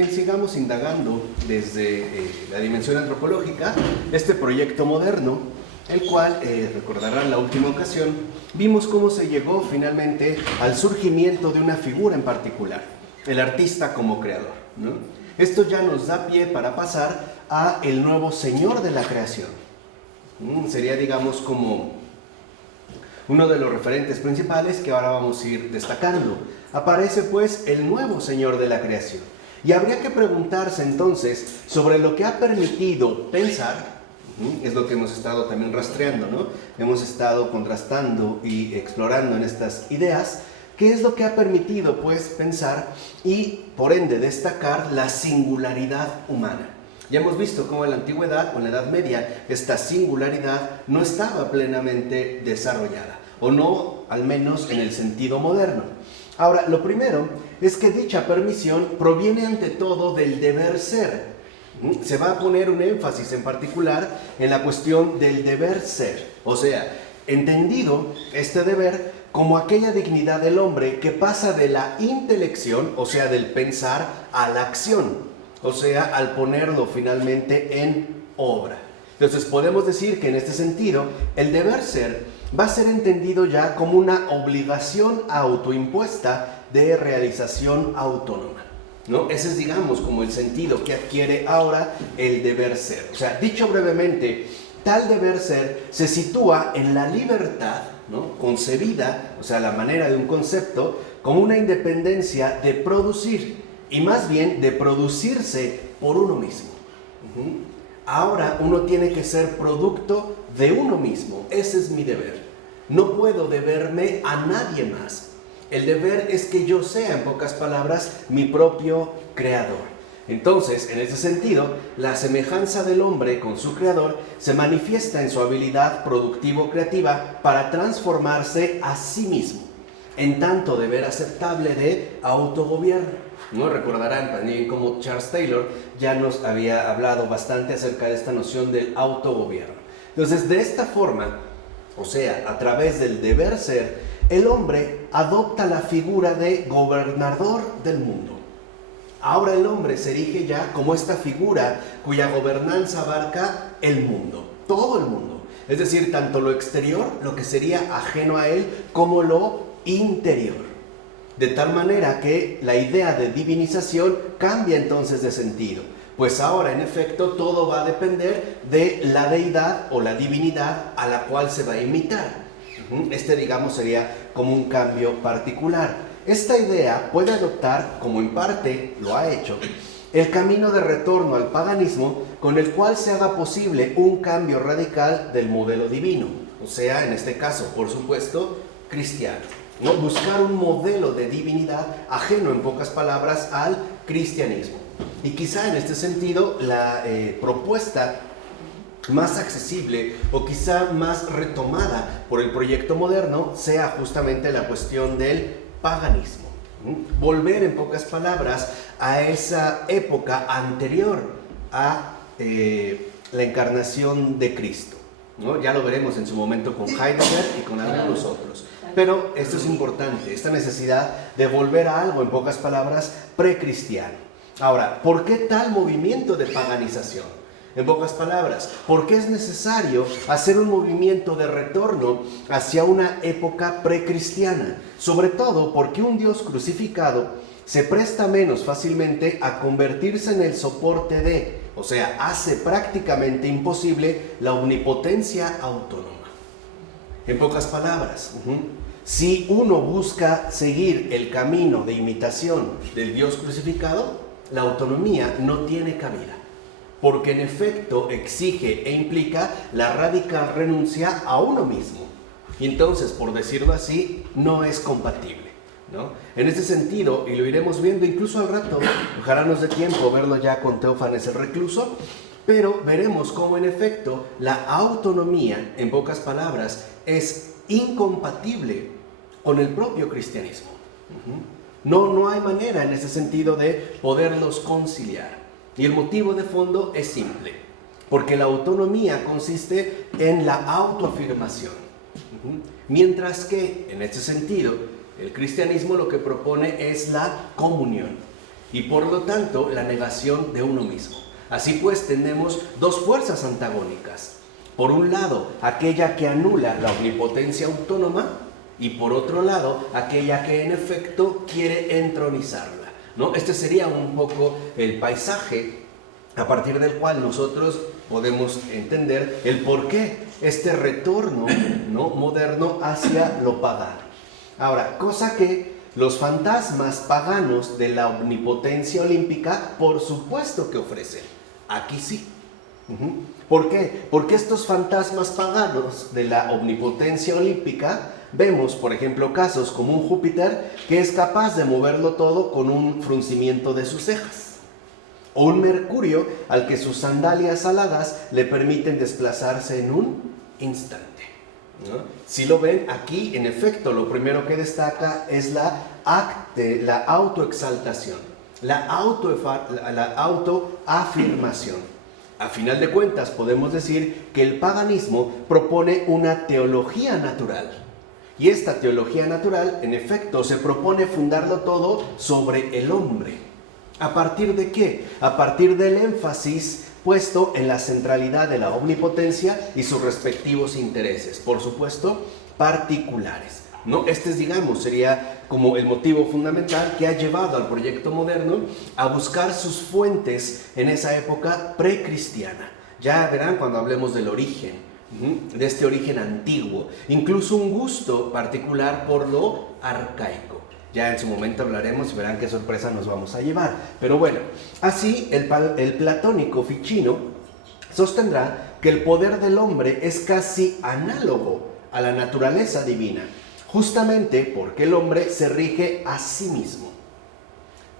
bien, sigamos indagando desde la dimensión antropológica este proyecto moderno, el cual, recordarán la última ocasión, vimos cómo se llegó finalmente al surgimiento de una figura en particular, el artista como creador, ¿no? Esto ya nos da pie para pasar a el nuevo señor de la creación. Sería, digamos, como uno de los referentes principales que ahora vamos a ir destacando. Aparece pues el nuevo señor de la creación. Y habría que preguntarse entonces sobre lo que ha permitido pensar, es lo que hemos estado también rastreando, ¿no? Hemos estado contrastando y explorando en estas ideas, qué es lo que ha permitido pues pensar y por ende destacar la singularidad humana. Ya hemos visto cómo en la antigüedad o en la Edad Media esta singularidad no estaba plenamente desarrollada, o no al menos en el sentido moderno. Ahora, lo primero es que dicha permisión proviene ante todo del deber ser. Se va a poner un énfasis en particular en la cuestión del deber ser, o sea, entendido este deber como aquella dignidad del hombre que pasa de la intelección, o sea, del pensar, a la acción, o sea, al ponerlo finalmente en obra. Entonces podemos decir que en este sentido el deber ser va a ser entendido ya como una obligación autoimpuesta de realización autónoma, ¿no? Ese es, digamos, como el sentido que adquiere ahora el deber ser. O sea, dicho brevemente, tal deber ser se sitúa en la libertad, ¿no?, concebida, o sea, la manera de un concepto, como una independencia de producir, y más bien de producirse por uno mismo. Ahora uno tiene que ser producto de uno mismo. Ese es mi deber. No puedo deberme a nadie más. El deber es que yo sea, en pocas palabras, mi propio creador. Entonces, en ese sentido, la semejanza del hombre con su creador se manifiesta en su habilidad productivo-creativa para transformarse a sí mismo, en tanto deber aceptable de autogobierno. ¿No? Recordarán también como Charles Taylor ya nos había hablado bastante acerca de esta noción del autogobierno. Entonces, de esta forma, o sea, a través del deber ser, el hombre adopta la figura de gobernador del mundo. Ahora el hombre se erige ya como esta figura cuya gobernanza abarca el mundo, todo el mundo. Es decir, tanto lo exterior, lo que sería ajeno a él, como lo interior. De tal manera que la idea de divinización cambia entonces de sentido, pues ahora en efecto todo va a depender de la deidad o la divinidad a la cual se va a imitar. Este, digamos, sería como un cambio particular. Esta idea puede adoptar, como en parte lo ha hecho, el camino de retorno al paganismo, con el cual se haga posible un cambio radical del modelo divino, o sea, en este caso, por supuesto, cristiano. ¿No? Buscar un modelo de divinidad ajeno, en pocas palabras, al cristianismo. Y quizá en este sentido la propuesta más accesible o quizá más retomada por el proyecto moderno sea justamente la cuestión del paganismo. Volver, en pocas palabras, a esa época anterior a la encarnación de Cristo, ¿no? Ya lo veremos en su momento con Heidegger y con algunos otros. Pero esto es importante, esta necesidad de volver a algo, en pocas palabras, precristiano. Ahora, ¿por qué tal movimiento de paganización? En pocas palabras, ¿por qué es necesario hacer un movimiento de retorno hacia una época precristiana? Sobre todo porque un Dios crucificado se presta menos fácilmente a convertirse en el soporte de, o sea, hace prácticamente imposible la omnipotencia autónoma. En pocas palabras, si uno busca seguir el camino de imitación del Dios crucificado, la autonomía no tiene cabida, porque en efecto exige e implica la radical renuncia a uno mismo. Y entonces, por decirlo así, no es compatible, ¿no? En ese sentido, y lo iremos viendo incluso al rato, ojalá nos dé tiempo verlo ya con Teófanes el Recluso, pero veremos cómo en efecto la autonomía, en pocas palabras, es incompatible con el propio cristianismo. No hay manera en ese sentido de poderlos conciliar. Y el motivo de fondo es simple, porque la autonomía consiste en la autoafirmación. Mientras que, en este sentido, el cristianismo lo que propone es la comunión. y por lo tanto la negación de uno mismo. Así pues tenemos dos fuerzas antagónicas. Por un lado, aquella que anula la omnipotencia autónoma y por otro lado, aquella que en efecto quiere entronizarla, ¿no? Este sería un poco el paisaje a partir del cual nosotros podemos entender el por qué este retorno, ¿no?, moderno hacia lo pagano. Ahora, cosa que los fantasmas paganos de la omnipotencia olímpica, por supuesto que ofrecen. Aquí sí. ¿Por qué? Porque estos fantasmas paganos de la omnipotencia olímpica, vemos, por ejemplo, casos como un Júpiter que es capaz de moverlo todo con un fruncimiento de sus cejas, o un Mercurio al que sus sandalias aladas le permiten desplazarse en un instante, ¿no? Si lo ven, aquí en efecto lo primero que destaca es la autoexaltación, la autoafirmación. A final de cuentas podemos decir que el paganismo propone una teología natural. Y esta teología natural, en efecto, se propone fundarlo todo sobre el hombre. ¿A partir de qué? A partir del énfasis puesto en la centralidad de la omnipotencia y sus respectivos intereses, por supuesto, particulares, ¿no? Este, digamos, sería como el motivo fundamental que ha llevado al proyecto moderno a buscar sus fuentes en esa época precristiana. Ya verán cuando hablemos del origen, de este origen antiguo, incluso un gusto particular por lo arcaico. Ya en su momento hablaremos y verán qué sorpresa nos vamos a llevar. Pero bueno, así el platónico Ficino sostendrá que el poder del hombre es casi análogo a la naturaleza divina, justamente porque el hombre se rige a sí mismo.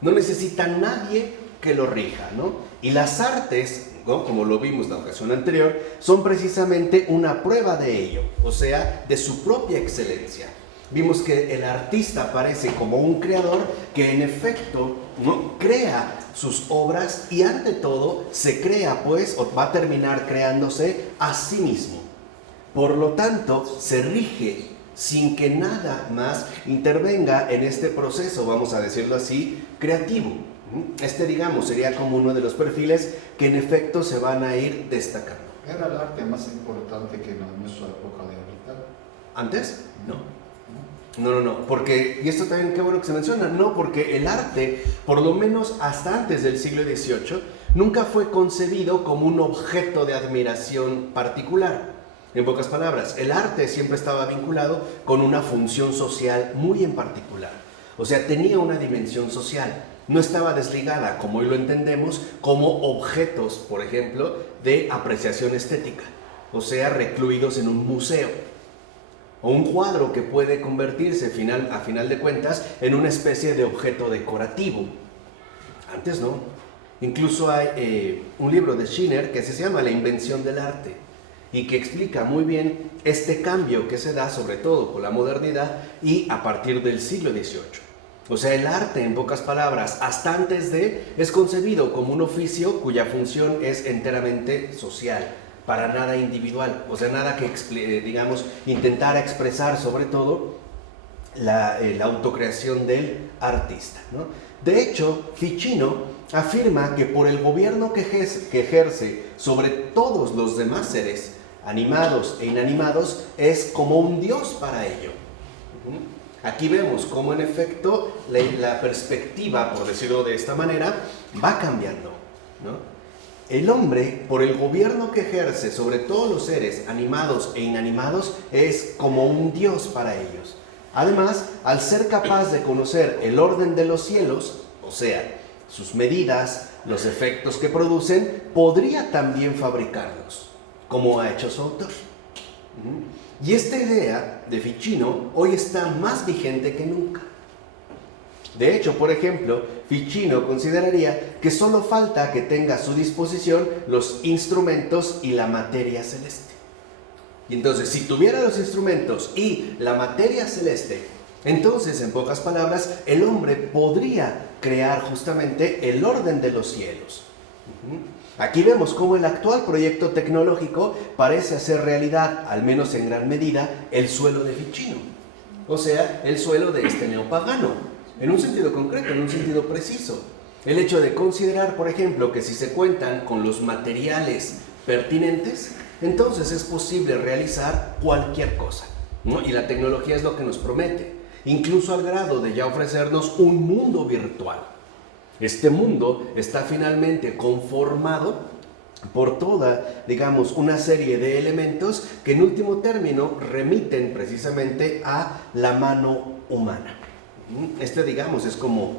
No necesita nadie que lo rija, ¿no? Y las artes, ¿no?, como lo vimos la ocasión anterior, son precisamente una prueba de ello, o sea, de su propia excelencia. Vimos que el artista aparece como un creador que en efecto, ¿no?, crea sus obras y ante todo se crea, pues, o va a terminar creándose a sí mismo. Por lo tanto, se rige sin que nada más intervenga en este proceso, vamos a decirlo así, creativo. Este, digamos, sería como uno de los perfiles que en efecto se van a ir destacando. ¿Era el arte más importante que en nuestra época de ahorita? ¿Antes? No, porque, y esto también qué bueno que se menciona, no, porque el arte, por lo menos hasta antes del siglo XVIII, nunca fue concebido como un objeto de admiración particular. En pocas palabras, el arte siempre estaba vinculado con una función social muy en particular. O sea, tenía una dimensión social. No estaba desligada, como hoy lo entendemos, como objetos, por ejemplo, de apreciación estética. O sea, recluidos en un museo. O un cuadro que puede convertirse, a final de cuentas, en una especie de objeto decorativo. Antes no. Incluso hay un libro de Schiller que se llama La invención del arte, y que explica muy bien este cambio que se da sobre todo con la modernidad y a partir del siglo XVIII. O sea, el arte, en pocas palabras, hasta antes de, es concebido como un oficio cuya función es enteramente social, para nada individual, o sea, nada que, digamos, intentara expresar sobre todo la autocreación del artista, ¿no? De hecho, Ficino afirma que por el gobierno que ejerce sobre todos los demás seres, animados e inanimados, es como un dios para ello. Aquí vemos cómo en efecto la perspectiva, por decirlo de esta manera, va cambiando, ¿no? El hombre, por el gobierno que ejerce sobre todos los seres animados e inanimados, es como un dios para ellos. Además, al ser capaz de conocer el orden de los cielos, o sea, sus medidas, los efectos que producen, podría también fabricarlos, como ha hecho su autor. Y esta idea de Ficino hoy está más vigente que nunca. De hecho, por ejemplo, Ficino consideraría que solo falta que tenga a su disposición los instrumentos y la materia celeste. Y entonces, si tuviera los instrumentos y la materia celeste, entonces, en pocas palabras, el hombre podría crear justamente el orden de los cielos. Aquí vemos cómo el actual proyecto tecnológico parece hacer realidad, al menos en gran medida, el suelo de Ficino. O sea, el suelo de este neopagano, en un sentido concreto, en un sentido preciso. El hecho de considerar, por ejemplo, que si se cuentan con los materiales pertinentes, entonces es posible realizar cualquier cosa, ¿no? Y la tecnología es lo que nos promete, incluso al grado de ya ofrecernos un mundo virtual. Este mundo está finalmente conformado por toda, digamos, una serie de elementos que en último término remiten precisamente a la mano humana. Digamos, es como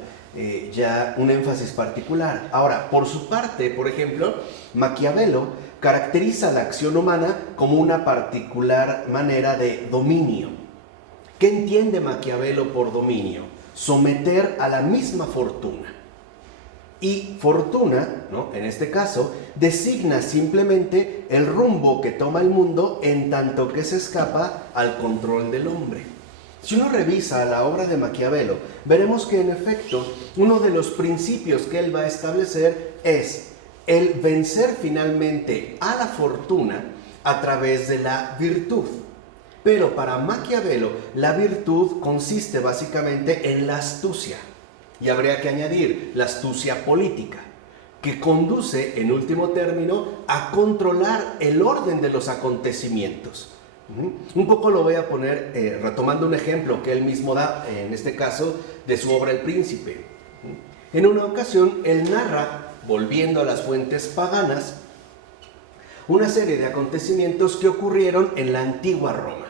ya un énfasis particular. Ahora, por su parte, por ejemplo, Maquiavelo caracteriza la acción humana como una particular manera de dominio. ¿Qué entiende Maquiavelo por dominio? Someter a la misma fortuna. Y fortuna, ¿no?, en este caso, designa simplemente el rumbo que toma el mundo en tanto que se escapa al control del hombre. Si uno revisa la obra de Maquiavelo, veremos que en efecto uno de los principios que él va a establecer es el vencer finalmente a la fortuna a través de la virtud. Pero para Maquiavelo la virtud consiste básicamente en la astucia. Y habría que añadir la astucia política, que conduce en último término a controlar el orden de los acontecimientos. Un poco lo voy a poner retomando un ejemplo que él mismo da, en este caso, de su obra El Príncipe. En una ocasión, él narra, volviendo a las fuentes paganas, una serie de acontecimientos que ocurrieron en la antigua Roma.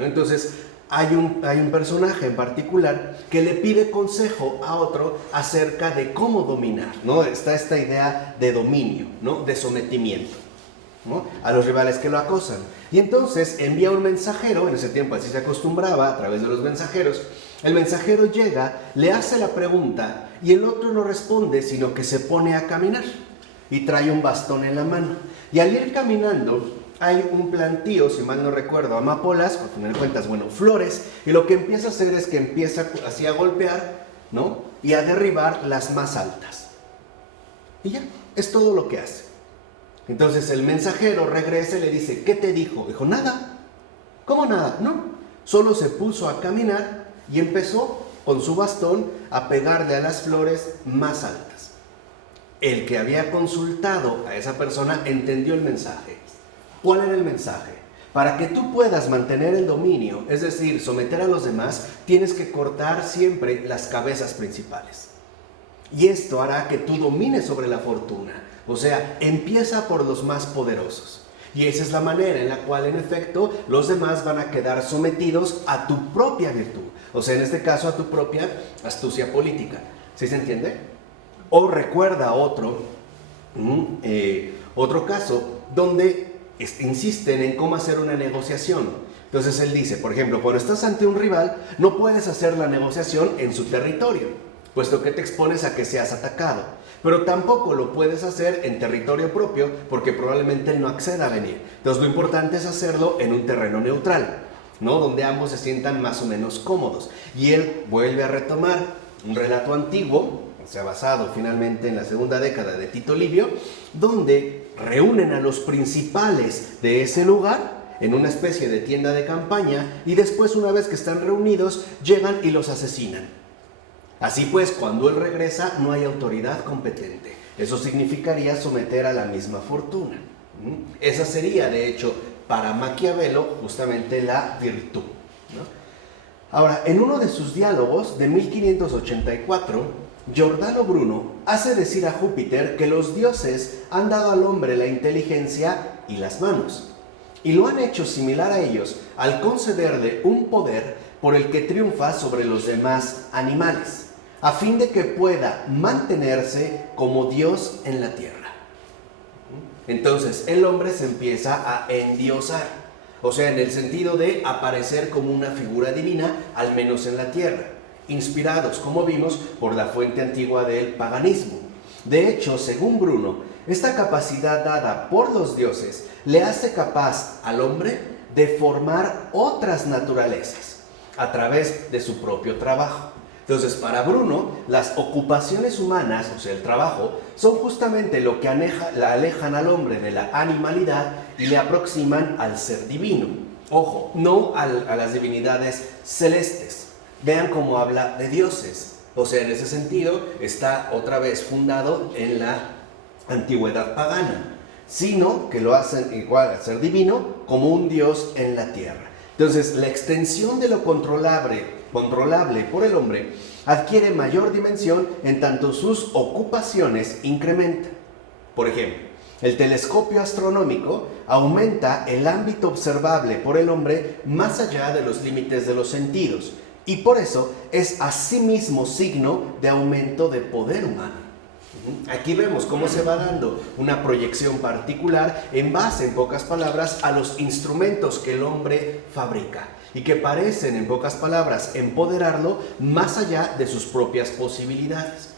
Entonces, hay un personaje en particular que le pide consejo a otro acerca de cómo dominar, ¿no? Está esta idea de dominio, ¿no?, de sometimiento, ¿no?, a los rivales que lo acosan. Y entonces envía un mensajero, en ese tiempo así se acostumbraba, a través de los mensajeros. El mensajero llega, le hace la pregunta y el otro no responde, sino que se pone a caminar y trae un bastón en la mano. Y al ir caminando, hay un plantío, si mal no recuerdo, amapolas, al final de cuentas, bueno, flores, y lo que empieza a hacer es que empieza así a golpear, ¿no?, y a derribar las más altas. Y ya, es todo lo que hace. Entonces el mensajero regresa y le dice, ¿qué te dijo? Dijo, nada. ¿Cómo nada? No, solo se puso a caminar y empezó con su bastón a pegarle a las flores más altas. El que había consultado a esa persona entendió el mensaje. ¿Cuál era el mensaje? Para que tú puedas mantener el dominio, es decir, someter a los demás, tienes que cortar siempre las cabezas principales. Y esto hará que tú domines sobre la fortuna. O sea, empieza por los más poderosos. Y esa es la manera en la cual, en efecto, los demás van a quedar sometidos a tu propia virtud. O sea, en este caso, a tu propia astucia política. ¿Sí se entiende? O recuerda otro caso donde insisten en cómo hacer una negociación. Entonces él dice, por ejemplo, cuando estás ante un rival, no puedes hacer la negociación en su territorio, puesto que te expones a que seas atacado. Pero tampoco lo puedes hacer en territorio propio, porque probablemente él no acceda a venir. Entonces lo importante es hacerlo en un terreno neutral, ¿no?, donde ambos se sientan más o menos cómodos. Y él vuelve a retomar un relato antiguo, o sea, basado finalmente en la segunda década de Tito Livio, donde reúnen a los principales de ese lugar en una especie de tienda de campaña y después, una vez que están reunidos, llegan y los asesinan. Así pues, cuando él regresa, no hay autoridad competente. Eso significaría someter a la misma fortuna. Esa sería, de hecho, para Maquiavelo, justamente la virtud, ¿no? Ahora, en uno de sus diálogos de 1584, Giordano Bruno hace decir a Júpiter que los dioses han dado al hombre la inteligencia y las manos, y lo han hecho similar a ellos al concederle un poder por el que triunfa sobre los demás animales, a fin de que pueda mantenerse como Dios en la tierra. Entonces el hombre se empieza a endiosar, o sea, en el sentido de aparecer como una figura divina, al menos en la tierra, inspirados, como vimos, por la fuente antigua del paganismo. De hecho, según Bruno, esta capacidad dada por los dioses le hace capaz al hombre de formar otras naturalezas a través de su propio trabajo. Entonces, para Bruno, las ocupaciones humanas, o sea, el trabajo, son justamente lo que alejan al hombre de la animalidad y le aproximan al ser divino. Ojo, no a las divinidades celestes. Vean cómo habla de dioses, O sea, en ese sentido está otra vez fundado en la antigüedad pagana, sino que lo hacen igual a ser divino como un Dios en la tierra. Entonces, la extensión de lo controlable por el hombre adquiere mayor dimensión en tanto sus ocupaciones incrementan. Por ejemplo, el telescopio astronómico aumenta el ámbito observable por el hombre más allá de los límites de los sentidos, y por eso es asimismo signo de aumento de poder humano. Aquí vemos cómo se va dando una proyección particular en base, en pocas palabras, a los instrumentos que el hombre fabrica y que parecen, en pocas palabras, empoderarlo más allá de sus propias posibilidades.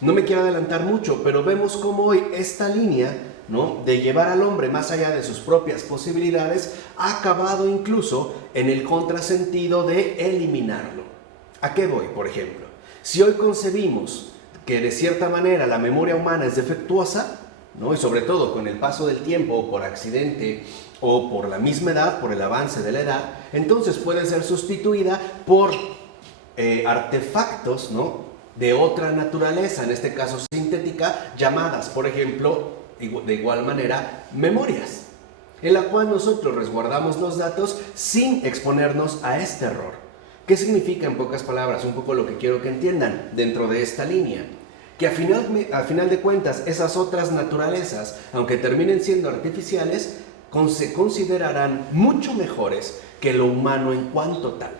No me quiero adelantar mucho, pero vemos cómo hoy esta línea, ¿no?, de llevar al hombre más allá de sus propias posibilidades ha acabado incluso en el contrasentido de eliminarlo. ¿A qué voy, por ejemplo? Si hoy concebimos que de cierta manera la memoria humana es defectuosa, ¿no?, y sobre todo con el paso del tiempo o por accidente o por la misma edad, por el avance de la edad, entonces puede ser sustituida por artefactos, ¿no?, de otra naturaleza, en este caso sintética, llamadas, por ejemplo, de igual manera, memorias, en la cual nosotros resguardamos los datos sin exponernos a este error. ¿Qué significa, en pocas palabras, un poco lo que quiero que entiendan dentro de esta línea? Que a final de cuentas, esas otras naturalezas, aunque terminen siendo artificiales, se considerarán mucho mejores que lo humano en cuanto tal,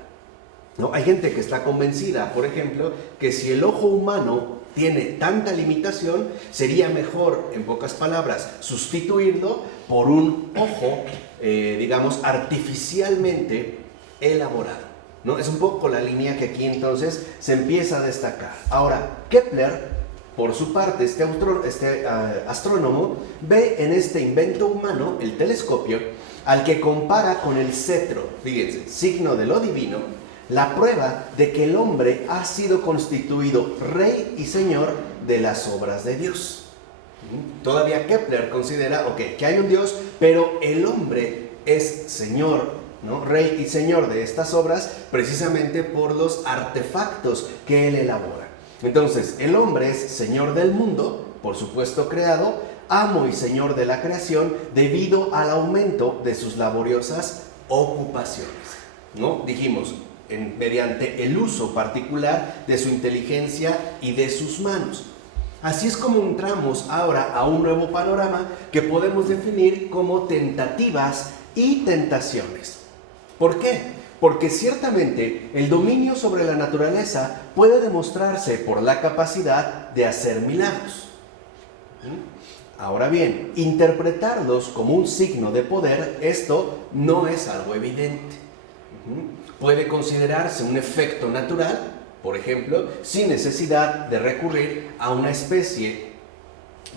¿no? Hay gente que está convencida, por ejemplo, que si el ojo humano tiene tanta limitación, sería mejor, en pocas palabras, sustituirlo por un ojo, digamos, artificialmente elaborado, ¿no? Es un poco la línea que aquí entonces se empieza a destacar. Ahora, Kepler, por su parte, este astrónomo, ve en este invento humano, el telescopio, al que compara con el cetro, fíjense, signo de lo divino, la prueba de que el hombre ha sido constituido rey y señor de las obras de Dios. Todavía Kepler considera, que hay un Dios, pero el hombre es señor, ¿no?, rey y señor de estas obras precisamente por los artefactos que él elabora. Entonces, el hombre es señor del mundo, por supuesto creado, amo y señor de la creación debido al aumento de sus laboriosas ocupaciones, ¿no? Dijimos, mediante el uso particular de su inteligencia y de sus manos. Así es como entramos ahora a un nuevo panorama que podemos definir como tentativas y tentaciones. ¿Por qué? Porque ciertamente el dominio sobre la naturaleza puede demostrarse por la capacidad de hacer milagros. Ahora bien, interpretarlos como un signo de poder, esto no es algo evidente. Puede considerarse un efecto natural, por ejemplo, sin necesidad de recurrir a una especie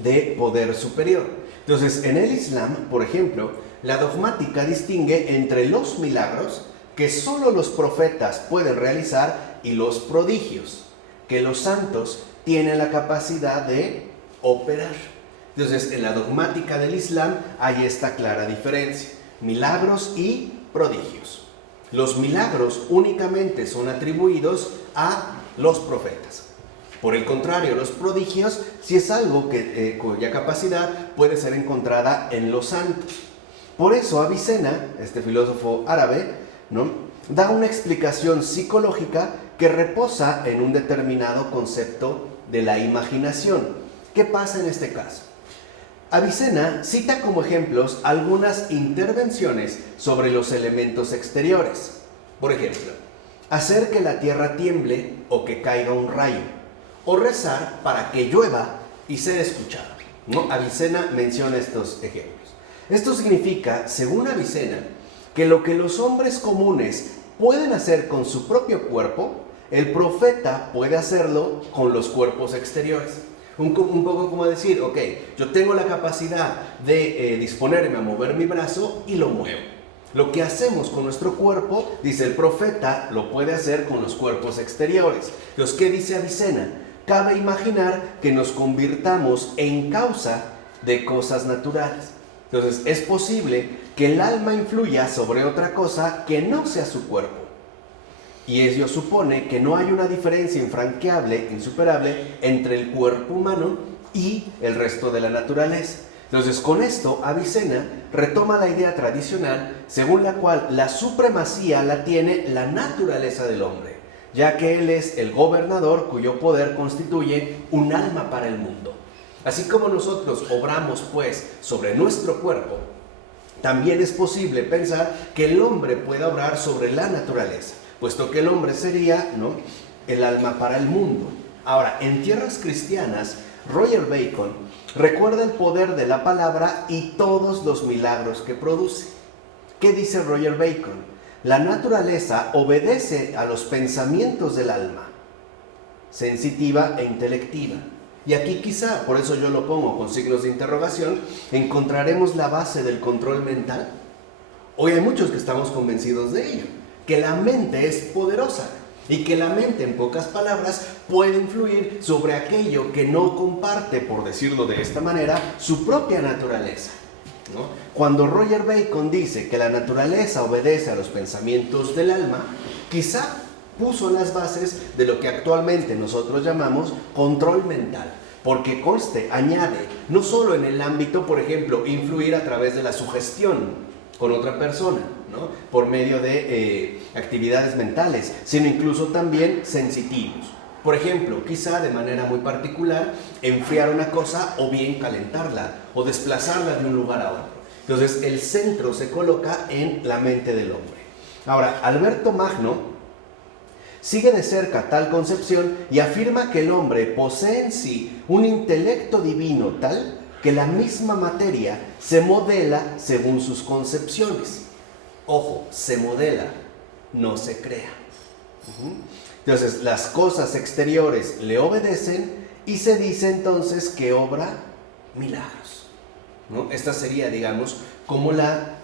de poder superior. Entonces, en el Islam, por ejemplo, la dogmática distingue entre los milagros que solo los profetas pueden realizar y los prodigios que los santos tienen la capacidad de operar. Entonces, en la dogmática del Islam hay esta clara diferencia: milagros y prodigios. Los milagros únicamente son atribuidos a los profetas. Por el contrario, los prodigios sí es algo cuya capacidad puede ser encontrada en los santos. Por eso Avicena, este filósofo árabe, ¿no?, da una explicación psicológica que reposa en un determinado concepto de la imaginación. ¿Qué pasa en este caso? Avicena cita como ejemplos algunas intervenciones sobre los elementos exteriores. Por ejemplo, hacer que la tierra tiemble o que caiga un rayo, o rezar para que llueva y ser escuchado, ¿no? Avicena menciona estos ejemplos. Esto significa, según Avicena, que lo que los hombres comunes pueden hacer con su propio cuerpo, el profeta puede hacerlo con los cuerpos exteriores. Un poco como decir, yo tengo la capacidad de disponerme a mover mi brazo y lo muevo. Lo que hacemos con nuestro cuerpo, dice el profeta, lo puede hacer con los cuerpos exteriores. Entonces, ¿qué dice Avicena? Cabe imaginar que nos convirtamos en causa de cosas naturales. Entonces, es posible que el alma influya sobre otra cosa que no sea su cuerpo. Y ello supone que no hay una diferencia infranqueable, insuperable, entre el cuerpo humano y el resto de la naturaleza. Entonces, con esto, Avicena retoma la idea tradicional según la cual la supremacía la tiene la naturaleza del hombre, ya que él es el gobernador cuyo poder constituye un alma para el mundo. Así como nosotros obramos, pues, sobre nuestro cuerpo, también es posible pensar que el hombre pueda obrar sobre la naturaleza, puesto que el hombre sería, ¿no?, el alma para el mundo. Ahora, en tierras cristianas, Roger Bacon recuerda el poder de la palabra y todos los milagros que produce. ¿Qué dice Roger Bacon? La naturaleza obedece a los pensamientos del alma, sensitiva e intelectiva. Y aquí quizá, por eso yo lo pongo con signos de interrogación, encontraremos la base del control mental. Hoy hay muchos que estamos convencidos de ello, que la mente es poderosa y que la mente, en pocas palabras, puede influir sobre aquello que no comparte, por decirlo de esta manera, su propia naturaleza, ¿no? Cuando Roger Bacon dice que la naturaleza obedece a los pensamientos del alma, quizá puso las bases de lo que actualmente nosotros llamamos control mental, porque conste, añade, no solo en el ámbito, por ejemplo, influir a través de la sugestión con otra persona, ¿no?, por medio de actividades mentales, sino incluso también sensitivos. Por ejemplo, quizá de manera muy particular, enfriar una cosa o bien calentarla o desplazarla de un lugar a otro. Entonces, el centro se coloca en la mente del hombre. Ahora, Alberto Magno sigue de cerca tal concepción y afirma que el hombre posee en sí un intelecto divino tal que la misma materia se modela según sus concepciones. Ojo, se modela, no se crea. Entonces, las cosas exteriores le obedecen y se dice entonces que obra milagros, ¿no? Esta sería, digamos, como la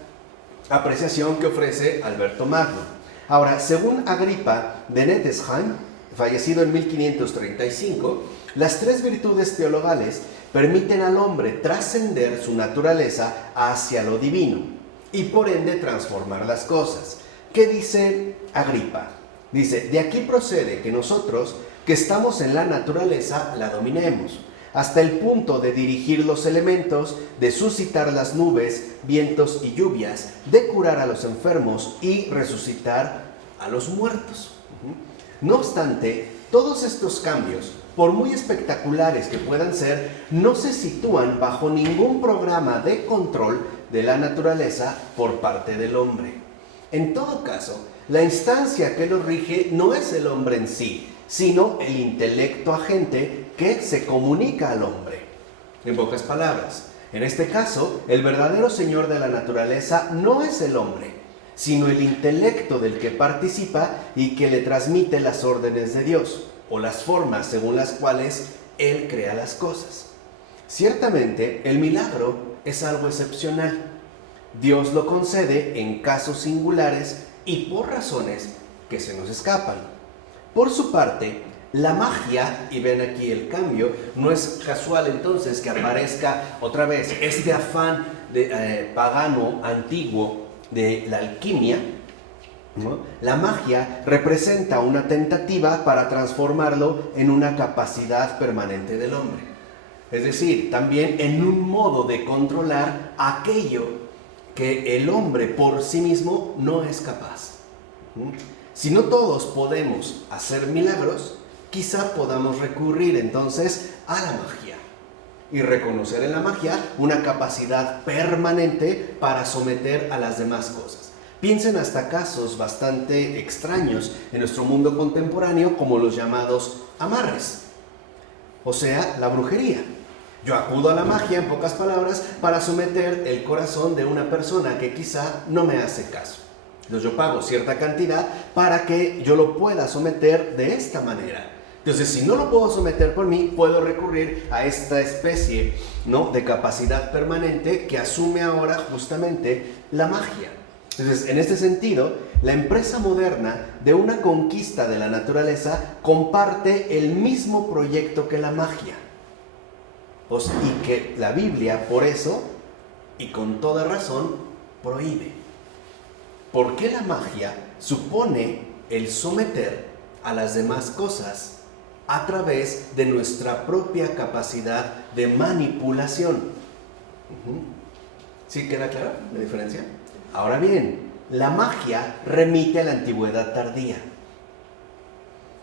apreciación que ofrece Alberto Magno. Ahora, según Agripa de Nettesheim, fallecido en 1535, las tres virtudes teologales permiten al hombre trascender su naturaleza hacia lo divino y por ende transformar las cosas. ¿Qué dice Agripa? Dice, de aquí procede que nosotros, que estamos en la naturaleza, la dominemos, hasta el punto de dirigir los elementos, de suscitar las nubes, vientos y lluvias, de curar a los enfermos y resucitar a los muertos. No obstante, todos estos cambios, por muy espectaculares que puedan ser, no se sitúan bajo ningún programa de control de la naturaleza por parte del hombre. En todo caso, la instancia que lo rige no es el hombre en sí, sino el intelecto agente que se comunica al hombre. En pocas palabras, en este caso, el verdadero señor de la naturaleza no es el hombre, sino el intelecto del que participa y que le transmite las órdenes de Dios, o las formas según las cuales Él crea las cosas. Ciertamente, el milagro es algo excepcional. Dios lo concede en casos singulares y por razones que se nos escapan. Por su parte, la magia, y ven aquí el cambio, no es casual entonces que aparezca otra vez este afán pagano antiguo de la alquimia, ¿no? La magia representa una tentativa para transformarlo en una capacidad permanente del hombre. Es decir, también en un modo de controlar aquello que el hombre por sí mismo no es capaz. Si no todos podemos hacer milagros, quizá podamos recurrir entonces a la magia y reconocer en la magia una capacidad permanente para someter a las demás cosas. Piensen hasta casos bastante extraños en nuestro mundo contemporáneo, como los llamados amarres, o sea, la brujería. Yo acudo a la magia, en pocas palabras, para someter el corazón de una persona que quizá no me hace caso. Entonces yo pago cierta cantidad para que yo lo pueda someter de esta manera. Entonces, si no lo puedo someter por mí, puedo recurrir a esta especie, ¿no?, de capacidad permanente que asume ahora justamente la magia. Entonces, en este sentido, la empresa moderna de una conquista de la naturaleza comparte el mismo proyecto que la magia. Y que la Biblia, por eso, y con toda razón, prohíbe. ¿Por qué la magia supone el someter a las demás cosas a través de nuestra propia capacidad de manipulación. ¿Sí queda claro la diferencia? Ahora bien, la magia remite a la antigüedad tardía.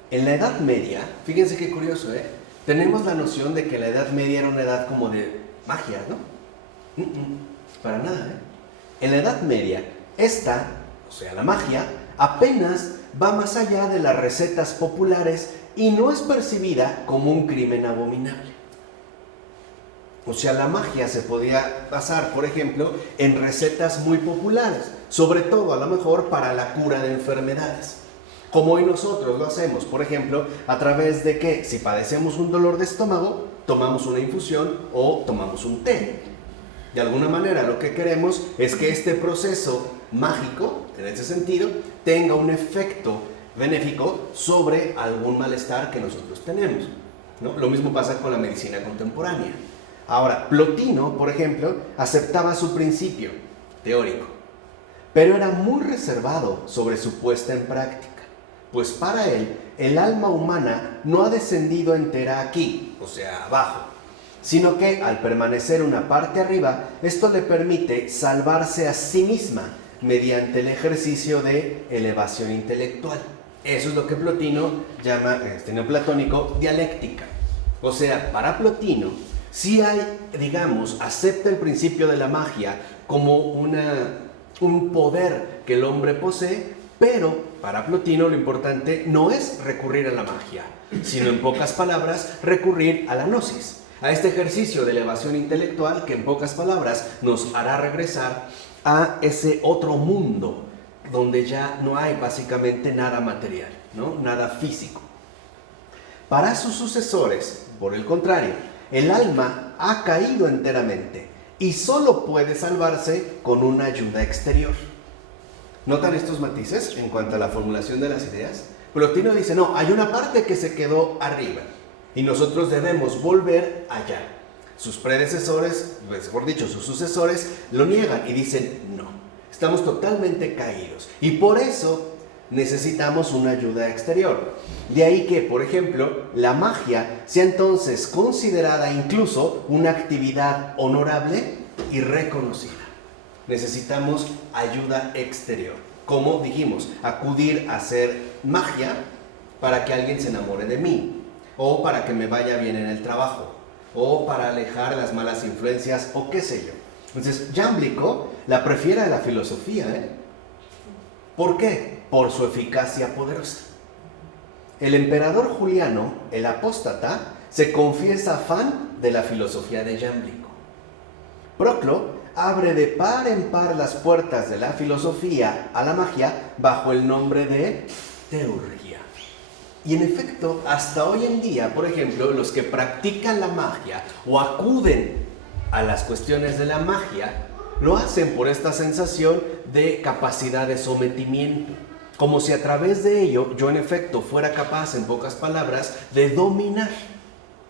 En la Edad Media, fíjense qué curioso, tenemos la noción de que la Edad Media era una edad como de magia, ¿no? Para nada, En la Edad Media, o sea, la magia, apenas va más allá de las recetas populares y no es percibida como un crimen abominable. O sea, la magia se podía basar, por ejemplo, en recetas muy populares, sobre todo a lo mejor para la cura de enfermedades. Como hoy nosotros lo hacemos, por ejemplo, a través de que si padecemos un dolor de estómago, tomamos una infusión o tomamos un té. De alguna manera lo que queremos es que este proceso mágico, en ese sentido, tenga un efecto benéfico sobre algún malestar que nosotros tenemos, ¿no? Lo mismo pasa con la medicina contemporánea. Ahora, Plotino, por ejemplo, aceptaba su principio teórico, pero era muy reservado sobre su puesta en práctica, pues para él, el alma humana no ha descendido entera aquí, o sea, abajo, sino que al permanecer una parte arriba, esto le permite salvarse a sí misma mediante el ejercicio de elevación intelectual. Eso es lo que Plotino llama, neoplatónico, dialéctica. O sea, para Plotino, sí hay, digamos, acepta el principio de la magia como un poder que el hombre posee, pero para Plotino lo importante no es recurrir a la magia, sino en pocas palabras, recurrir a la gnosis, a este ejercicio de elevación intelectual que en pocas palabras nos hará regresar a ese otro mundo donde ya no hay básicamente nada material, ¿no? Nada físico. Para sus sucesores, por el contrario, el alma ha caído enteramente y solo puede salvarse con una ayuda exterior. ¿Notan estos matices en cuanto a la formulación de las ideas? Plotino dice, no, hay una parte que se quedó arriba y nosotros debemos volver allá. Sus predecesores, mejor dicho, sus sucesores, lo niegan y dicen, no, estamos totalmente caídos y por eso necesitamos una ayuda exterior. De ahí que, por ejemplo, la magia sea entonces considerada incluso una actividad honorable y reconocida. Necesitamos ayuda exterior. Como dijimos, acudir a hacer magia para que alguien se enamore de mí, o para que me vaya bien en el trabajo, o para alejar las malas influencias, o qué sé yo. Entonces, Jámblico la prefiere a la filosofía, ¿Por qué? Por su eficacia poderosa. El emperador Juliano, el apóstata, se confiesa fan de la filosofía de Jámblico. Proclo abre de par en par las puertas de la filosofía a la magia bajo el nombre de teurgia. Y en efecto, hasta hoy en día, por ejemplo, los que practican la magia o acuden a las cuestiones de la magia, lo hacen por esta sensación de capacidad de sometimiento, como si a través de ello yo en efecto fuera capaz, en pocas palabras, de dominar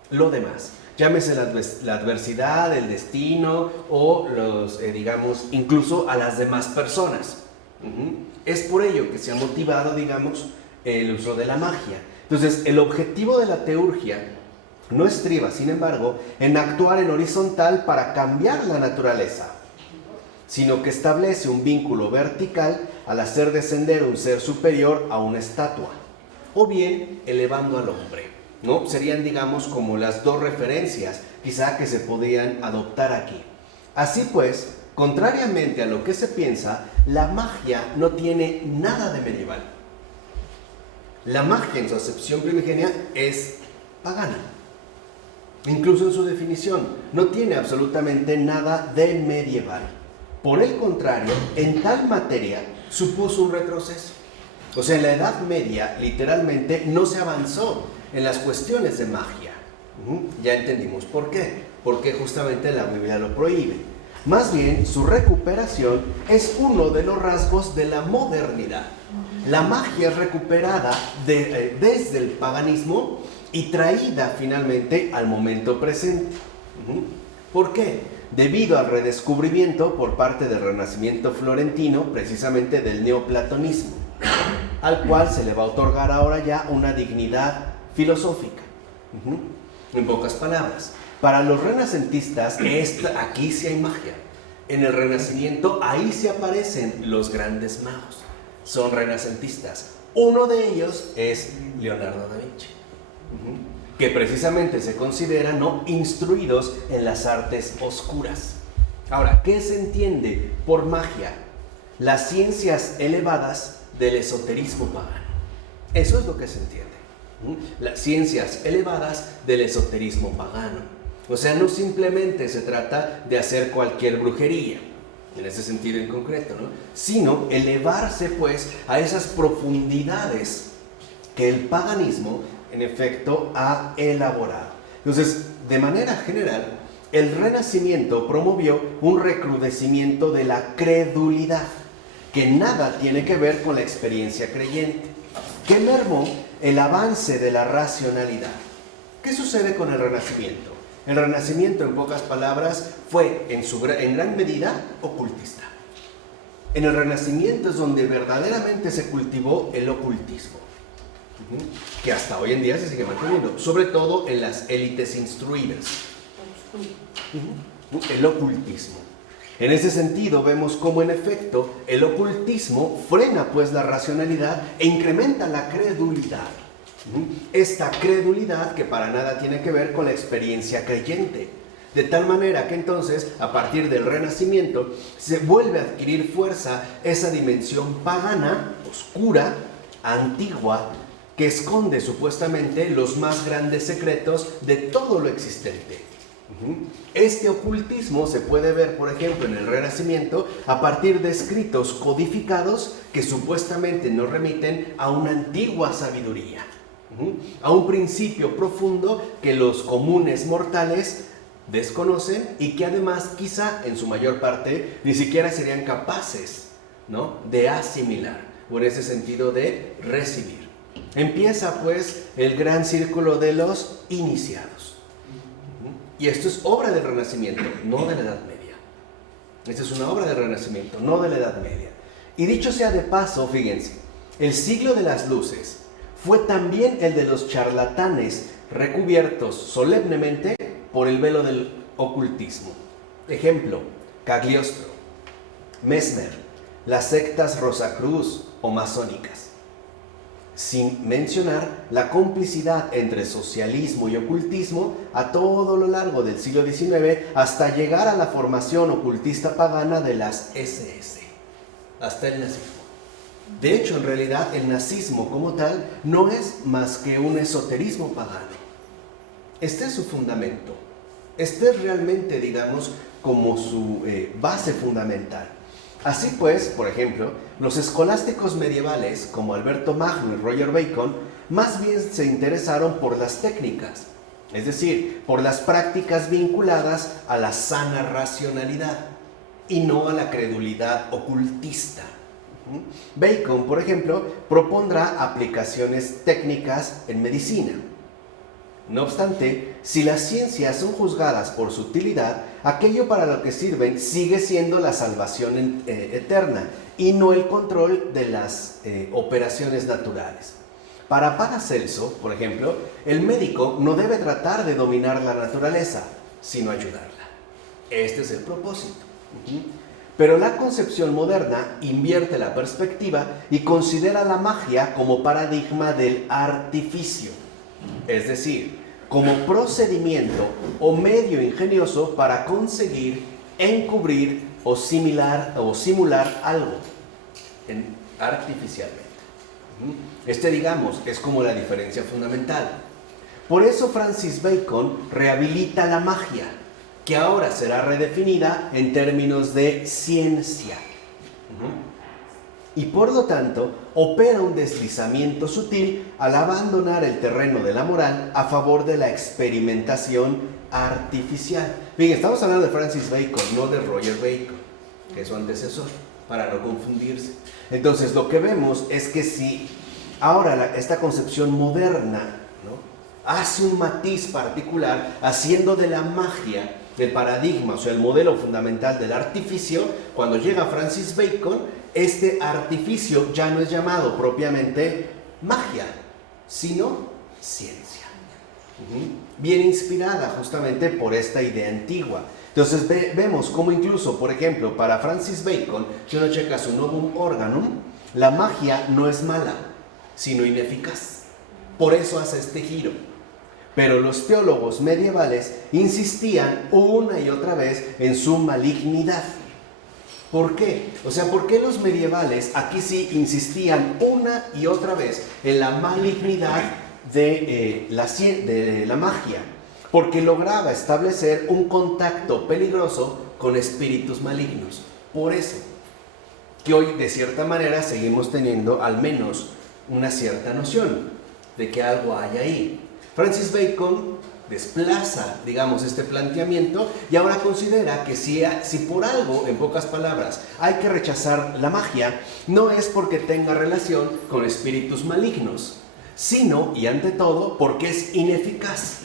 lo demás. Llámese la adversidad, el destino o digamos, incluso a las demás personas. Es por ello que se ha motivado, digamos, el uso de la magia. Entonces, el objetivo de la teurgia no estriba, sin embargo, en actuar en horizontal para cambiar la naturaleza, sino que establece un vínculo vertical al hacer descender un ser superior a una estatua, o bien elevando al hombre, ¿no? Serían, digamos, como las dos referencias, quizá que se podrían adoptar aquí. Así pues, contrariamente a lo que se piensa, la magia no tiene nada de medieval. La magia, en su acepción primigenia, es pagana. Incluso en su definición, no tiene absolutamente nada de medieval. Por el contrario, en tal materia supuso un retroceso. O sea, en la Edad Media, literalmente, no se avanzó en las cuestiones de magia. Ya entendimos por qué. Porque justamente la Biblia lo prohíbe. Más bien, su recuperación es uno de los rasgos de la modernidad. La magia es recuperada desde el paganismo y traída finalmente al momento presente. ¿Por qué? Debido al redescubrimiento por parte del Renacimiento florentino, precisamente del neoplatonismo. al cual se le va a otorgar ahora ya una dignidad filosófica. En pocas palabras, para los renacentistas, aquí sí hay magia. En el Renacimiento, ahí sí aparecen los grandes magos. Son renacentistas. Uno de ellos es Leonardo da Vinci, que precisamente se consideran no instruidos en las artes oscuras. Ahora, ¿qué se entiende por magia? Las ciencias elevadas del esoterismo pagano. Eso es lo que se entiende. Las ciencias elevadas del esoterismo pagano. O sea, no simplemente se trata de hacer cualquier brujería, en ese sentido en concreto, ¿no? Sino elevarse pues a esas profundidades que el paganismo en efecto ha elaborado. Entonces, de manera general, el Renacimiento promovió un recrudecimiento de la credulidad, que nada tiene que ver con la experiencia creyente, que mermó el avance de la racionalidad. ¿Qué sucede con el Renacimiento? El Renacimiento, en pocas palabras, fue en gran medida ocultista. En el Renacimiento es donde verdaderamente se cultivó el ocultismo, que hasta hoy en día se sigue manteniendo, sobre todo en las élites instruidas. El ocultismo. En ese sentido vemos cómo en efecto el ocultismo frena pues la racionalidad e incrementa la credulidad. Esta credulidad que para nada tiene que ver con la experiencia creyente. De tal manera que entonces, a partir del Renacimiento, se vuelve a adquirir fuerza esa dimensión pagana, oscura, antigua, que esconde supuestamente los más grandes secretos de todo lo existente. Este ocultismo se puede ver, por ejemplo, en el Renacimiento a partir de escritos codificados que supuestamente nos remiten a una antigua sabiduría, a un principio profundo que los comunes mortales desconocen y que además quizá en su mayor parte ni siquiera serían capaces, ¿no?, de asimilar o en ese sentido de recibir. Empieza pues el gran círculo de los iniciados. Y esto es obra del Renacimiento, no de la Edad Media. Esta es una obra del Renacimiento, no de la Edad Media. Y dicho sea de paso, fíjense, el siglo de las luces fue también el de los charlatanes recubiertos solemnemente por el velo del ocultismo. Ejemplo, Cagliostro, Mesmer, las sectas Rosacruz o masónicas. Sin mencionar la complicidad entre socialismo y ocultismo a todo lo largo del siglo XIX hasta llegar a la formación ocultista pagana de las SS, hasta el nazismo. De hecho, en realidad, el nazismo como tal no es más que un esoterismo pagano. Este es su fundamento. Este es realmente, digamos, como su base fundamental. Así pues, por ejemplo, los escolásticos medievales, como Alberto Magno y Roger Bacon, más bien se interesaron por las técnicas, es decir, por las prácticas vinculadas a la sana racionalidad y no a la credulidad ocultista. Bacon, por ejemplo, propondrá aplicaciones técnicas en medicina. No obstante, si las ciencias son juzgadas por su utilidad, aquello para lo que sirven sigue siendo la salvación eterna y no el control de las operaciones naturales. Para Paracelso, por ejemplo, el médico no debe tratar de dominar la naturaleza, sino ayudarla. Este es el propósito. Pero la concepción moderna invierte la perspectiva y considera la magia como paradigma del artificio. Es decir, como procedimiento o medio ingenioso para conseguir encubrir o simular algo artificialmente. Este, digamos, es como la diferencia fundamental. Por eso Francis Bacon rehabilita la magia, que ahora será redefinida en términos de ciencia. Y por lo tanto, opera un deslizamiento sutil al abandonar el terreno de la moral a favor de la experimentación artificial. Bien, estamos hablando de Francis Bacon, no de Roger Bacon, que es su antecesor, para no confundirse. Entonces, lo que vemos es que si ahora esta concepción moderna, ¿no?, hace un matiz particular, haciendo de la magia el paradigma, o sea, el modelo fundamental del artificio, cuando llega Francis Bacon, este artificio ya no es llamado propiamente magia, sino ciencia. Bien inspirada justamente por esta idea antigua. Entonces vemos cómo incluso, por ejemplo, para Francis Bacon, si uno checa su Novum Organum, la magia no es mala, sino ineficaz. Por eso hace este giro. Pero los teólogos medievales insistían una y otra vez en su malignidad. ¿Por qué? O sea, ¿por qué los medievales aquí sí insistían una y otra vez en la malignidad de la magia? Porque lograba establecer un contacto peligroso con espíritus malignos. Por eso, que hoy de cierta manera seguimos teniendo al menos una cierta noción de que algo hay ahí. Francis Bacon desplaza, digamos, este planteamiento y ahora considera que si por algo, en pocas palabras, hay que rechazar la magia, no es porque tenga relación con espíritus malignos, sino, y ante todo, porque es ineficaz.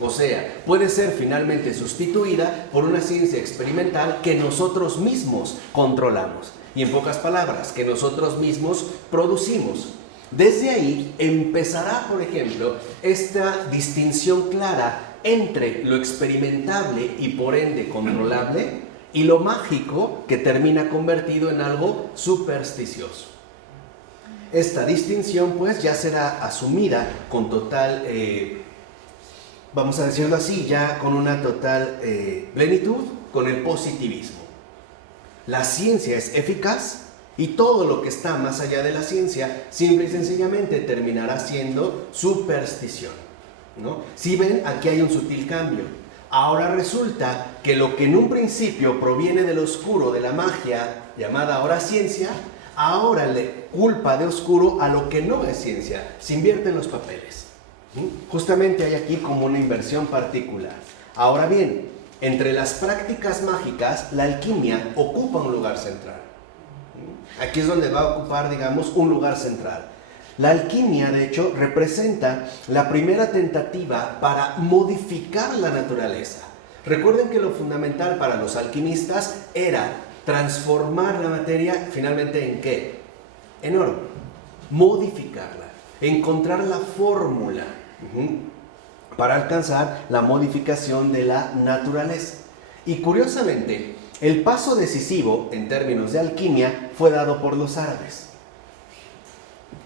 O sea, puede ser finalmente sustituida por una ciencia experimental que nosotros mismos controlamos. Y en pocas palabras, que nosotros mismos producimos. Desde ahí empezará, por ejemplo, esta distinción clara entre lo experimentable y por ende controlable y lo mágico que termina convertido en algo supersticioso. Esta distinción pues ya será asumida con total, vamos a decirlo así, ya con una total plenitud con el positivismo. La ciencia es eficaz y todo lo que está más allá de la ciencia simple y sencillamente terminará siendo superstición, ¿no? Si ven, aquí hay un sutil cambio. Ahora resulta que lo que en un principio proviene del oscuro, de la magia, llamada ahora ciencia, ahora le culpa de oscuro a lo que no es ciencia. Se invierten los papeles. Justamente hay aquí como una inversión particular. Ahora bien, entre las prácticas mágicas, la alquimia ocupa un lugar central. Aquí es donde va a ocupar, digamos, un lugar central. La alquimia, de hecho, representa la primera tentativa para modificar la naturaleza. Recuerden que lo fundamental para los alquimistas era transformar la materia, finalmente, ¿en qué? En oro. Modificarla. Encontrar la fórmula para alcanzar la modificación de la naturaleza. Y curiosamente, el paso decisivo en términos de alquimia fue dado por los árabes,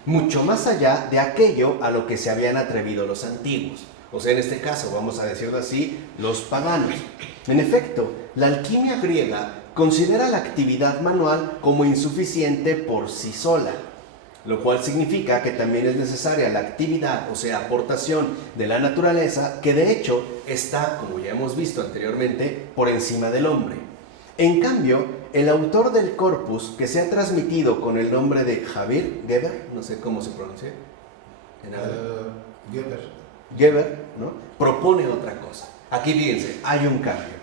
mucho más allá de aquello a lo que se habían atrevido los antiguos, o sea, en este caso, vamos a decirlo así, los paganos. En efecto, la alquimia griega considera la actividad manual como insuficiente por sí sola, lo cual significa que también es necesaria la actividad, o sea, aportación de la naturaleza, que de hecho está, como ya hemos visto anteriormente, por encima del hombre. En cambio, el autor del corpus, que se ha transmitido con el nombre de Geber, no sé cómo se pronuncia, Geber, ¿no? Propone otra cosa. Aquí fíjense, hay un cambio.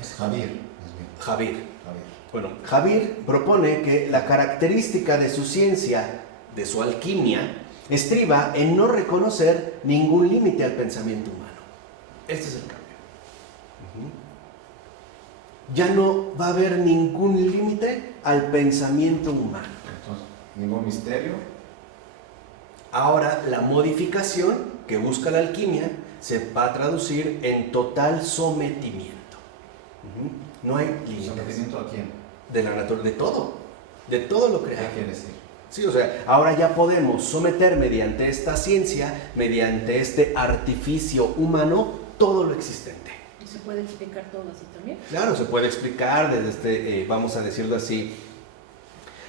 Es Javier. Bueno, Javier propone que la característica de su ciencia, de su alquimia, estriba en no reconocer ningún límite al pensamiento humano. Este es el cambio. Ya no va a haber ningún límite al pensamiento humano. Entonces, ningún misterio. Ahora, la modificación que busca la alquimia se va a traducir en total sometimiento. No hay límites. ¿Sometimiento a quién? De la naturaleza, de todo lo creado. ¿Qué quiere decir? Sí, o sea, ahora ya podemos someter mediante esta ciencia, mediante este artificio humano, todo lo existente. ¿Y se puede explicar todo así también? Claro, se puede explicar desde este, vamos a decirlo así,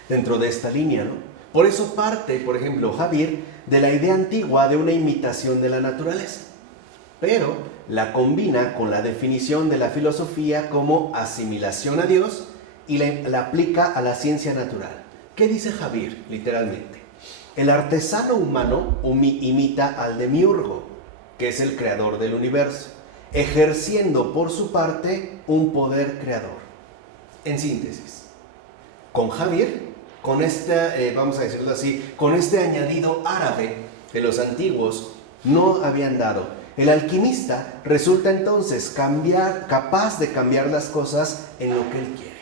dentro de esta línea, ¿no? Por eso parte, por ejemplo, Javier, de la idea antigua de una imitación de la naturaleza, pero la combina con la definición de la filosofía como asimilación a Dios y la aplica a la ciencia natural. ¿Qué dice Javier, literalmente? El artesano humano imita al demiurgo, que es el creador del universo, ejerciendo por su parte un poder creador. En síntesis, con Javier, con este, vamos a decirlo así, con este añadido árabe que los antiguos no habían dado. El alquimista resulta entonces capaz de cambiar las cosas en lo que él quiere.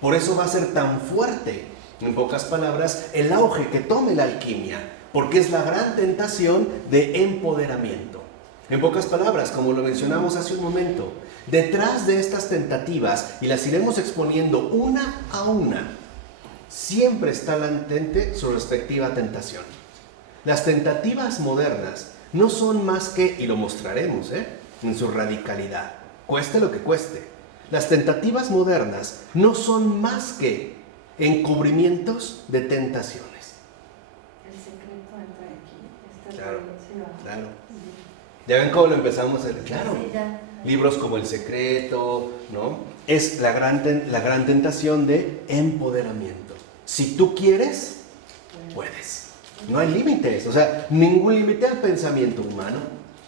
Por eso va a ser tan fuerte, en pocas palabras, el auge que tome la alquimia, porque es la gran tentación de empoderamiento. En pocas palabras, como lo mencionamos hace un momento, detrás de estas tentativas, y las iremos exponiendo una a una, siempre está latente su respectiva tentación. Las tentativas modernas no son más que, y lo mostraremos en su radicalidad, cueste lo que cueste, las tentativas modernas no son más que encubrimientos de tentaciones. El secreto entra aquí. Claro, relación. claro. Ya ven cómo lo empezamos a hacer, claro. Sí, ya. Libros como El Secreto, ¿no? Es la gran tentación de empoderamiento. Si tú quieres, puedes. No hay límites, o sea, ningún límite al pensamiento humano.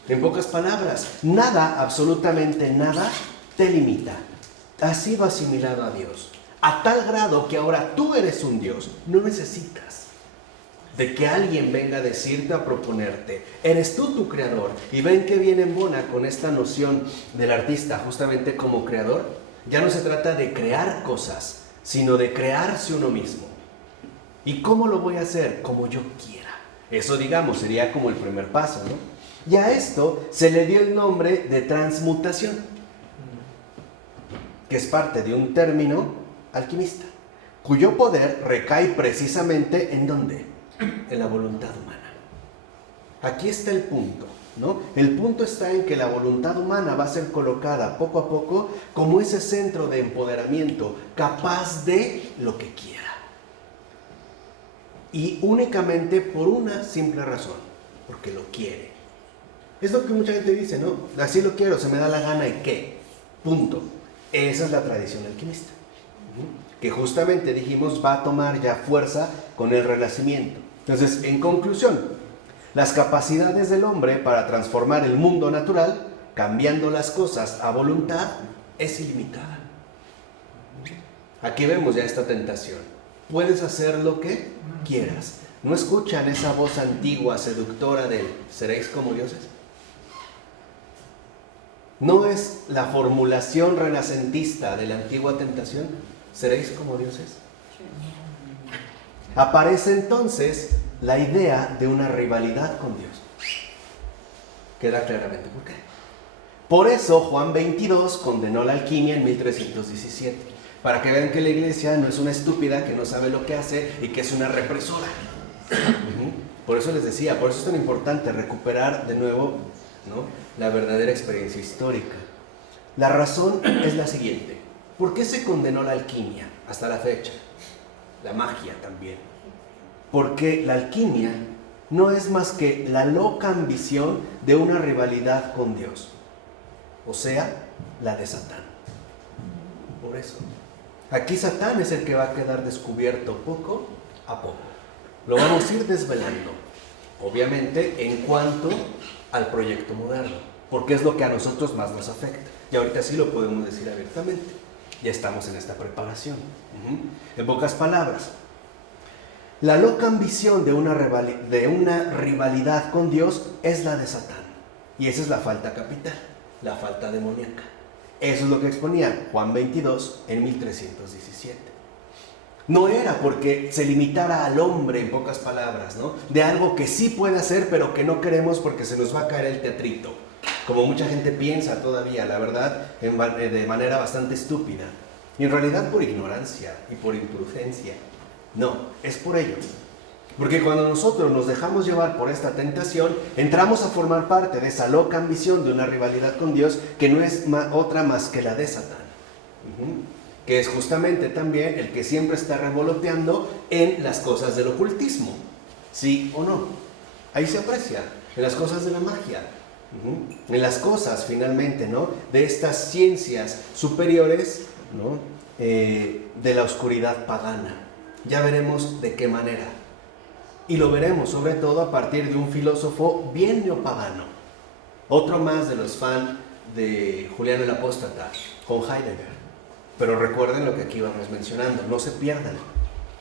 En pocas palabras, nada, absolutamente nada, te limita. Has sido asimilado a Dios, a tal grado que ahora tú eres un Dios. No necesitas de que alguien venga a decirte, a proponerte. Eres tú tu creador. Y ven que viene en bona con esta noción del artista, justamente como creador. Ya no se trata de crear cosas, sino de crearse uno mismo. ¿Y cómo lo voy a hacer? Como yo quiera. Eso, digamos, sería como el primer paso, ¿no? Y a esto se le dio el nombre de transmutación, que es parte de un término alquimista, cuyo poder recae precisamente ¿en dónde? En la voluntad humana. Aquí está el punto, ¿no? El punto está en que la voluntad humana va a ser colocada poco a poco como ese centro de empoderamiento capaz de lo que quiera. Y únicamente por una simple razón, porque lo quiere. Es lo que mucha gente dice, ¿no? Así lo quiero, se me da la gana y qué. Punto. Esa es la tradición alquimista, que justamente dijimos va a tomar ya fuerza con el Renacimiento. Entonces, en conclusión, las capacidades del hombre para transformar el mundo natural, cambiando las cosas a voluntad, es ilimitada. Aquí vemos ya esta tentación. Puedes hacer lo que quieras. ¿No escuchan esa voz antigua, seductora del ¿seréis como dioses? ¿No es la formulación renacentista de la antigua tentación? ¿Seréis como dioses? Aparece entonces la idea de una rivalidad con Dios. Queda claramente por qué. Por eso Juan 22 condenó la alquimia en 1317. Para que vean que la iglesia no es una estúpida que no sabe lo que hace y que es una represora. Por eso les decía, por eso es tan importante recuperar de nuevo, ¿no?, la verdadera experiencia histórica. La razón es la siguiente. ¿Por qué se condenó la alquimia hasta la fecha? La magia también. Porque la alquimia no es más que la loca ambición de una rivalidad con Dios. O sea, la de Satán. Por eso. Aquí Satán es el que va a quedar descubierto poco a poco. Lo vamos a ir desvelando. Obviamente, en cuanto al proyecto moderno, porque es lo que a nosotros más nos afecta. Y ahorita sí lo podemos decir abiertamente. Ya estamos en esta preparación. En pocas palabras, la loca ambición de una rivalidad con Dios es la de Satán. Y esa es la falta capital, la falta demoníaca. Eso es lo que exponía Juan 22 en 1317. No era porque se limitara al hombre, en pocas palabras, ¿no?, de algo que sí puede hacer, pero que no queremos porque se nos va a caer el teatrito. Como mucha gente piensa todavía, la verdad, de manera bastante estúpida. Y en realidad por ignorancia y por imprudencia. No, es por ello. Porque cuando nosotros nos dejamos llevar por esta tentación, entramos a formar parte de esa loca ambición de una rivalidad con Dios que no es otra más que la de Satán. Que es justamente también el que siempre está revoloteando en las cosas del ocultismo. ¿Sí o no? Ahí se aprecia, en las cosas de la magia. En las cosas, finalmente, ¿no?, de estas ciencias superiores, ¿no?, de la oscuridad pagana. Ya veremos de qué manera. Y lo veremos sobre todo a partir de un filósofo bien neopagano. Otro más de los fans de Julián el Apóstata, con Heidegger. Pero recuerden lo que aquí vamos mencionando, no se pierdan,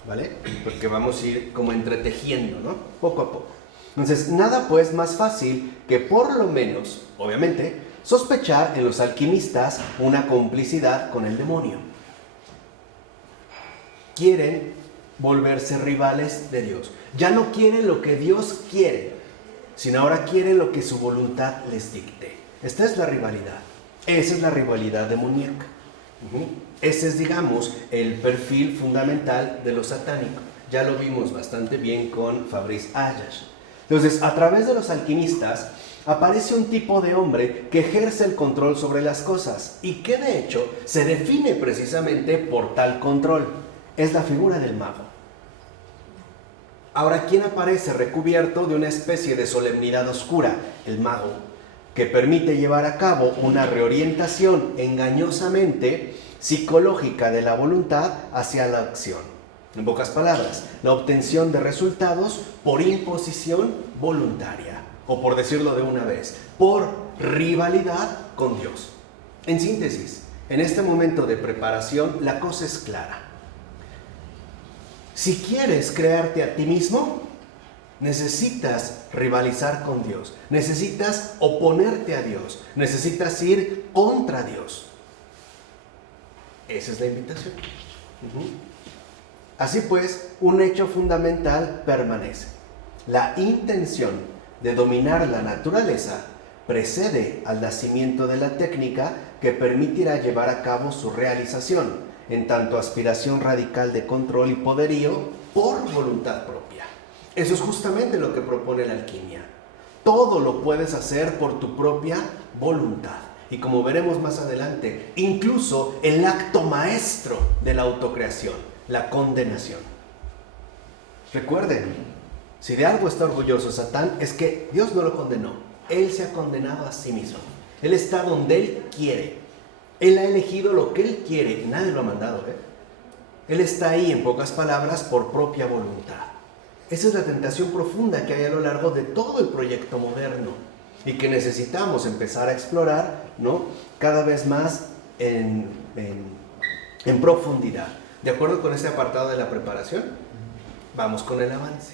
¿vale? Porque vamos a ir como entretejiendo, ¿no?, poco a poco. Entonces, nada pues más fácil que por lo menos, obviamente, sospechar en los alquimistas una complicidad con el demonio. Quieren volverse rivales de Dios. Ya no quieren lo que Dios quiere, sino ahora quieren lo que su voluntad les dicte. Esta es la rivalidad. Esa es la rivalidad demoníaca. Ese es, digamos, el perfil fundamental de lo satánico. Ya lo vimos bastante bien con Fabrice Ayash. Entonces, a través de los alquimistas aparece un tipo de hombre que ejerce el control sobre las cosas y que de hecho se define precisamente por tal control. Es la figura del mago. Ahora, ¿quién aparece recubierto de una especie de solemnidad oscura? El mago, que permite llevar a cabo una reorientación engañosamente psicológica de la voluntad hacia la acción. En pocas palabras, la obtención de resultados por imposición voluntaria, o por decirlo de una vez, por rivalidad con Dios. En síntesis, en este momento de preparación, la cosa es clara. Si quieres crearte a ti mismo, necesitas rivalizar con Dios, necesitas oponerte a Dios, necesitas ir contra Dios. Esa es la invitación. Así pues, un hecho fundamental permanece. La intención de dominar la naturaleza precede al nacimiento de la técnica que permitirá llevar a cabo su realización, en tanto aspiración radical de control y poderío por voluntad propia. Eso es justamente lo que propone la alquimia. Todo lo puedes hacer por tu propia voluntad. Y como veremos más adelante, incluso el acto maestro de la autocreación, la condenación. Recuerden, si de algo está orgulloso Satán, es que Dios no lo condenó. Él se ha condenado a sí mismo. Él está donde Él quiere. Él ha elegido lo que Él quiere. Nadie lo ha mandado, Él está ahí, en pocas palabras, por propia voluntad. Esa es la tentación profunda que hay a lo largo de todo el proyecto moderno y que necesitamos empezar a explorar, ¿no?, cada vez más en profundidad. ¿De acuerdo con este apartado de la preparación? Vamos con el avance.